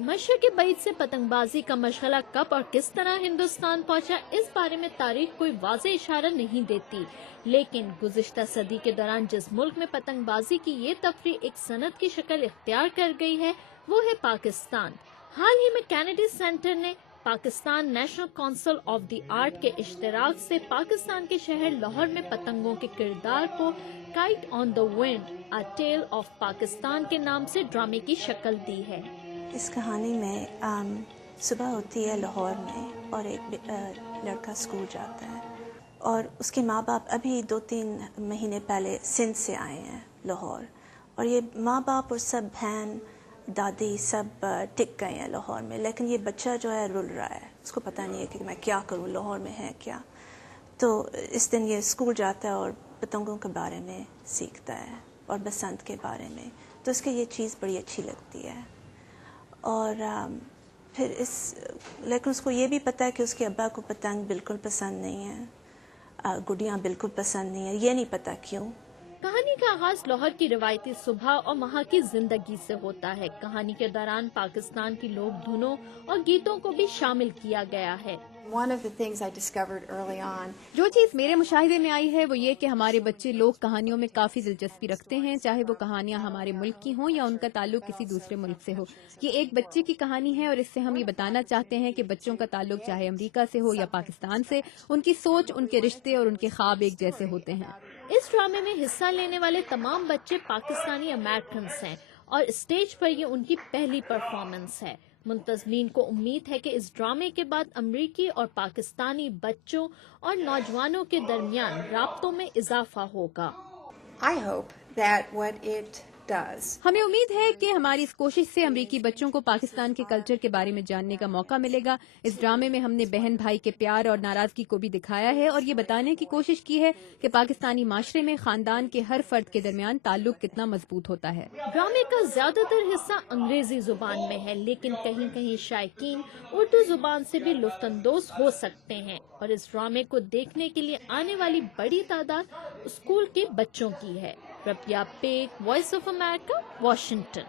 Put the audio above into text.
मशरक़ी बईद से पतंगबाजी का मशगला कब और किस तरह हिंदुस्तान पहुंचा, इस बारे में तारीख कोई वाज़ेह इशारा नहीं देती, लेकिन गुज़िश्ता सदी के दौरान जिस मुल्क में पतंगबाजी की ये तफरीह एक सनत की शक्ल इख्तियार कर गई है वो है पाकिस्तान। हाल ही में कैनेडी सेंटर ने Pakistan national council of the art के इश्तराक से पाकिस्तान के शहर लाहौर में पतंगों के किरदार को kite on the wind a tale of Pakistan के नाम से ड्रामे की शक्ल दी है। इस कहानी में सुबह होती है लाहौर में और एक लड़का स्कूल जाता है और उसके माँ बाप अभी 2-3 महीने पहले सिंध से आए हैं लाहौर, और ये माँ बाप और सब बहन दादी सब टिक गए हैं लाहौर में, लेकिन ये बच्चा जो है रुल रहा है, उसको पता नहीं है कि मैं क्या करूँ, लाहौर में है क्या। तो इस दिन ये स्कूल जाता है और पतंगों के बारे में सीखता है और बसंत के बारे में, तो उसके ये चीज़ बड़ी अच्छी लगती है। और फिर लेकिन उसको ये भी पता है कि उसके अब्बा को पतंग बिल्कुल पसंद नहीं है, गुड़ियाँ बिल्कुल पसंद नहीं है, ये नहीं पता क्यों। कहानी का आगाज लाहौर की रिवायती सुबह और वहाँ की जिंदगी से होता है। कहानी के दौरान पाकिस्तान की लोक धुनों और गीतों को भी शामिल किया गया है। One of the things I discovered early on, जो चीज़ मेरे मुशाहिदे में आई है वो ये कि हमारे बच्चे लोक कहानियों में काफ़ी दिलचस्पी रखते हैं, चाहे वो कहानियाँ हमारे मुल्क की हों या उनका ताल्लुक किसी दूसरे मुल्क से हो। ये एक बच्चे की कहानी है और इससे हम ये बताना चाहते हैं कि बच्चों का ताल्लुक चाहे अमेरिका से हो या पाकिस्तान से, उनकी सोच, उनके रिश्ते और उनके ख्वाब एक जैसे होते हैं। इस ड्रामे में हिस्सा लेने वाले तमाम बच्चे पाकिस्तानी अमेरिकन्स हैं और स्टेज पर ये उनकी पहली परफॉर्मेंस है। मुंतज़मीन को उम्मीद है कि इस ड्रामे के बाद अमरीकी और पाकिस्तानी बच्चों और नौजवानों के दरमियान राब्तों में इजाफा होगा। I hope that what it does हमें उम्मीद है कि हमारी इस कोशिश से अमरीकी बच्चों को पाकिस्तान के कल्चर के बारे में जानने का मौका मिलेगा। इस ड्रामे में हमने बहन भाई के प्यार और नाराजगी को भी दिखाया है और ये बताने की कोशिश की है कि पाकिस्तानी माशरे में खानदान के हर फर्द के दरमियान ताल्लुक कितना मजबूत होता है। ड्रामे का ज्यादातर हिस्सा अंग्रेजी जुबान में है, लेकिन कहीं कहीं शायकीन उर्दू जुबान से भी लुत्फानंदोज हो सकते हैं और इस ड्रामे को देखने के लिए आने वाली बड़ी तादाद स्कूल के बच्चों की है। Rabia pack, voice of America, Washington.